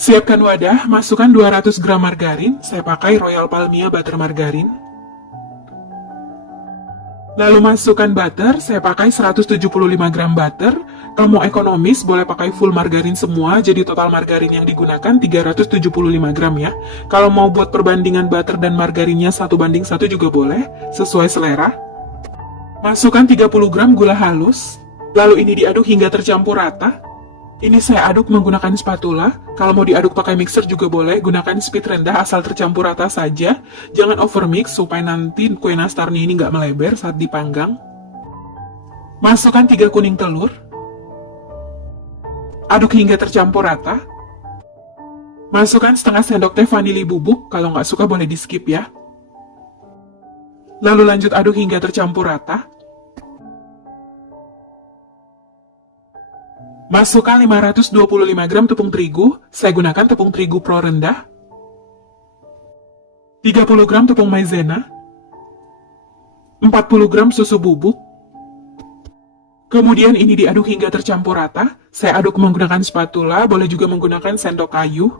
Siapkan wadah, masukkan 200 gram margarin, saya pakai Royal Palmia Butter Margarin. Lalu masukkan butter, saya pakai 175 gram butter. Kalau mau ekonomis, boleh pakai full margarin semua, jadi total margarin yang digunakan 375 gram ya. Kalau mau buat perbandingan butter dan margarinnya 1:1 juga boleh, sesuai selera. Masukkan 30 gram gula halus, lalu ini diaduk hingga tercampur rata. Ini saya aduk menggunakan spatula, kalau mau diaduk pakai mixer juga boleh, gunakan speed rendah asal tercampur rata saja. Jangan overmix supaya nanti kue nastarnya ini nggak melebar saat dipanggang. Masukkan 3 kuning telur, aduk hingga tercampur rata. Masukkan setengah sendok teh vanili bubuk, kalau nggak suka boleh di skip ya. Lalu lanjut aduk hingga tercampur rata. Masukkan 525 gram tepung terigu, saya gunakan tepung terigu pro rendah. 30 gram tepung maizena. 40 gram susu bubuk. Kemudian ini diaduk hingga tercampur rata. Saya aduk menggunakan spatula, boleh juga menggunakan sendok kayu.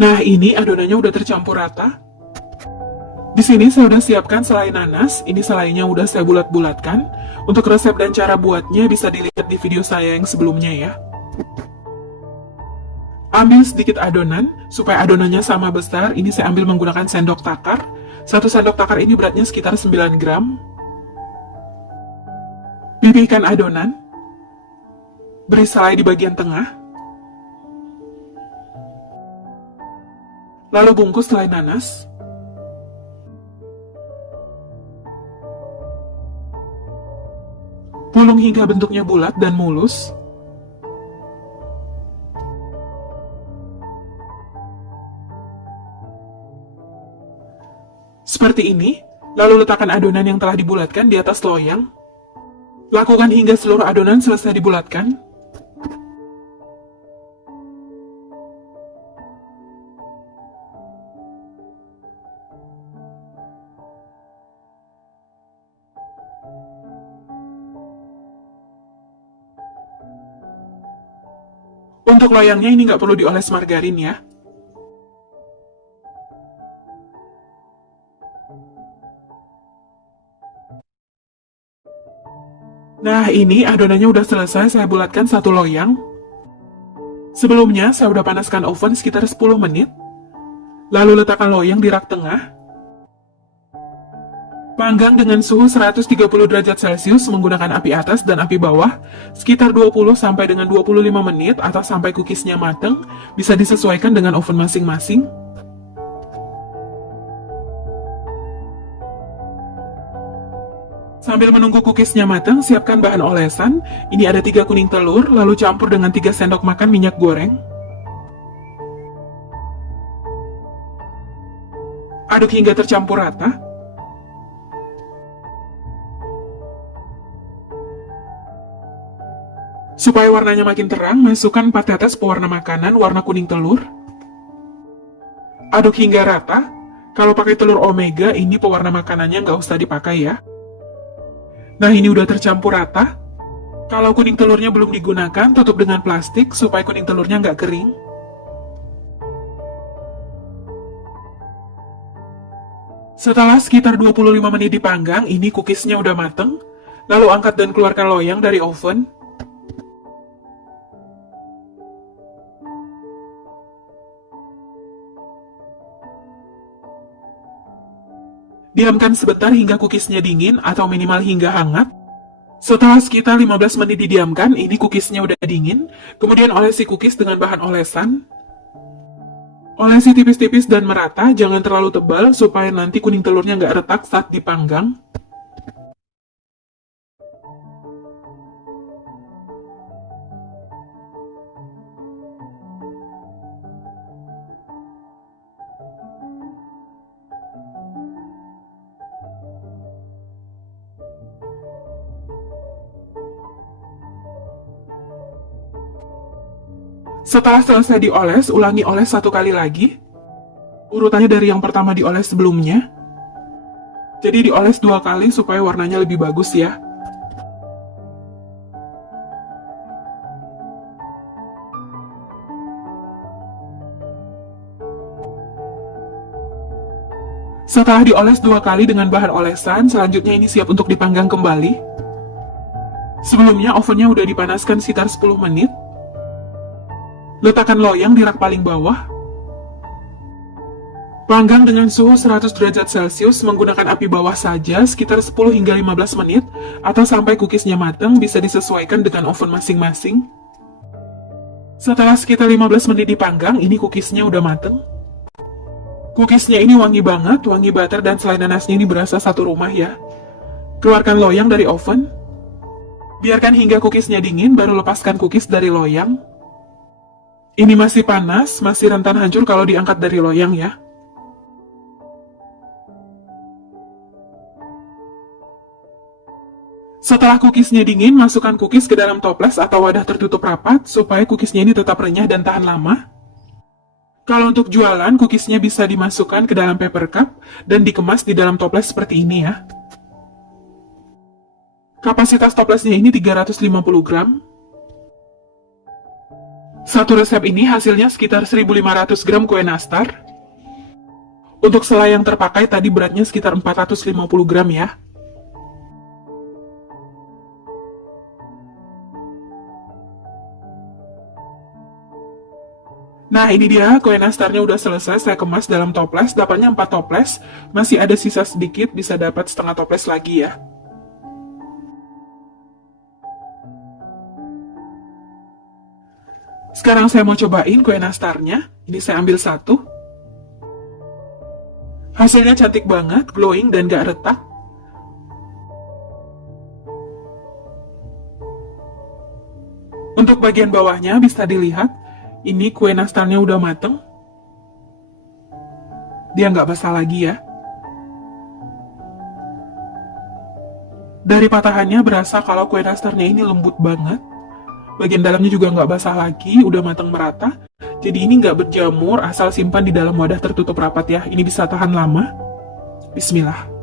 Nah, ini adonannya udah tercampur rata. Di sini saya udah siapkan selai nanas. Ini selainya udah saya bulat-bulatkan. Untuk resep dan cara buatnya bisa dilihat di video saya yang sebelumnya ya. Ambil sedikit adonan, supaya adonannya sama besar. Ini saya ambil menggunakan sendok takar. Satu sendok takar ini beratnya sekitar 9 gram. Pipihkan adonan. Beri selai di bagian tengah. Lalu bungkus selai nanas. Pulung hingga bentuknya bulat dan mulus. Seperti ini, lalu letakkan adonan yang telah dibulatkan di atas loyang. Lakukan hingga seluruh adonan selesai dibulatkan. Untuk loyangnya ini nggak perlu dioles margarin ya. Nah, ini adonannya udah selesai, saya bulatkan satu loyang. Sebelumnya, saya udah panaskan oven sekitar 10 menit. Lalu letakkan loyang di rak tengah. Panggang dengan suhu 130 derajat Celcius menggunakan api atas dan api bawah sekitar 20 sampai dengan 25 menit atau sampai cookiesnya matang, bisa disesuaikan dengan oven masing-masing. Sambil menunggu cookiesnya matang, siapkan bahan olesan. Ini ada 3 kuning telur, lalu campur dengan 3 sendok makan minyak goreng. Aduk hingga tercampur rata. Supaya warnanya makin terang, masukkan 4 tetes pewarna makanan warna kuning telur. Aduk hingga rata. Kalau pakai telur omega, ini pewarna makanannya nggak usah dipakai ya. Nah, ini udah tercampur rata. Kalau kuning telurnya belum digunakan, tutup dengan plastik supaya kuning telurnya nggak kering. Setelah sekitar 25 menit dipanggang, ini cookiesnya udah mateng. Lalu angkat dan keluarkan loyang dari oven. Diamkan sebentar hingga cookiesnya dingin atau minimal hingga hangat. Setelah sekitar 15 menit didiamkan, ini cookiesnya udah dingin. Kemudian olesi cookies dengan bahan olesan. Olesi tipis-tipis dan merata, jangan terlalu tebal supaya nanti kuning telurnya nggak retak saat dipanggang. Setelah selesai dioles, ulangi oles 1 kali lagi. Urutannya dari yang pertama dioles sebelumnya. Jadi dioles 2 kali supaya warnanya lebih bagus ya. Setelah dioles 2 kali dengan bahan olesan, selanjutnya ini siap untuk dipanggang kembali. Sebelumnya ovennya udah dipanaskan sekitar 10 menit. Letakkan loyang di rak paling bawah. Panggang dengan suhu 100 derajat Celcius menggunakan api bawah saja sekitar 10 hingga 15 menit atau sampai cookiesnya matang, bisa disesuaikan dengan oven masing-masing. Setelah sekitar 15 menit dipanggang, ini cookiesnya udah matang. Cookiesnya ini wangi banget, wangi butter dan selai nanasnya ini berasa satu rumah ya. Keluarkan loyang dari oven. Biarkan hingga cookiesnya dingin, baru lepaskan cookies dari loyang. Ini masih panas, masih rentan hancur kalau diangkat dari loyang ya. Setelah cookiesnya dingin, masukkan cookies ke dalam toples atau wadah tertutup rapat supaya cookiesnya ini tetap renyah dan tahan lama. Kalau untuk jualan, cookiesnya bisa dimasukkan ke dalam paper cup dan dikemas di dalam toples seperti ini ya. Kapasitas toplesnya ini 350 gram. Satu resep ini hasilnya sekitar 1.500 gram kue nastar. Untuk selai yang terpakai tadi beratnya sekitar 450 gram ya. Nah ini dia, kue nastarnya udah selesai, saya kemas dalam toples, dapatnya 4 toples, masih ada sisa sedikit, bisa dapat setengah toples lagi ya. Sekarang saya mau cobain kue nastarnya, ini saya ambil satu. Hasilnya cantik banget, glowing dan gak retak. Untuk bagian bawahnya bisa dilihat, ini kue nastarnya udah mateng. Dia nggak basah lagi ya. Dari patahannya berasa kalau kue nastarnya ini lembut banget. Bagian dalamnya juga nggak basah lagi, udah mateng merata. Jadi ini nggak berjamur, asal simpan di dalam wadah tertutup rapat ya. Ini bisa tahan lama. Bismillah.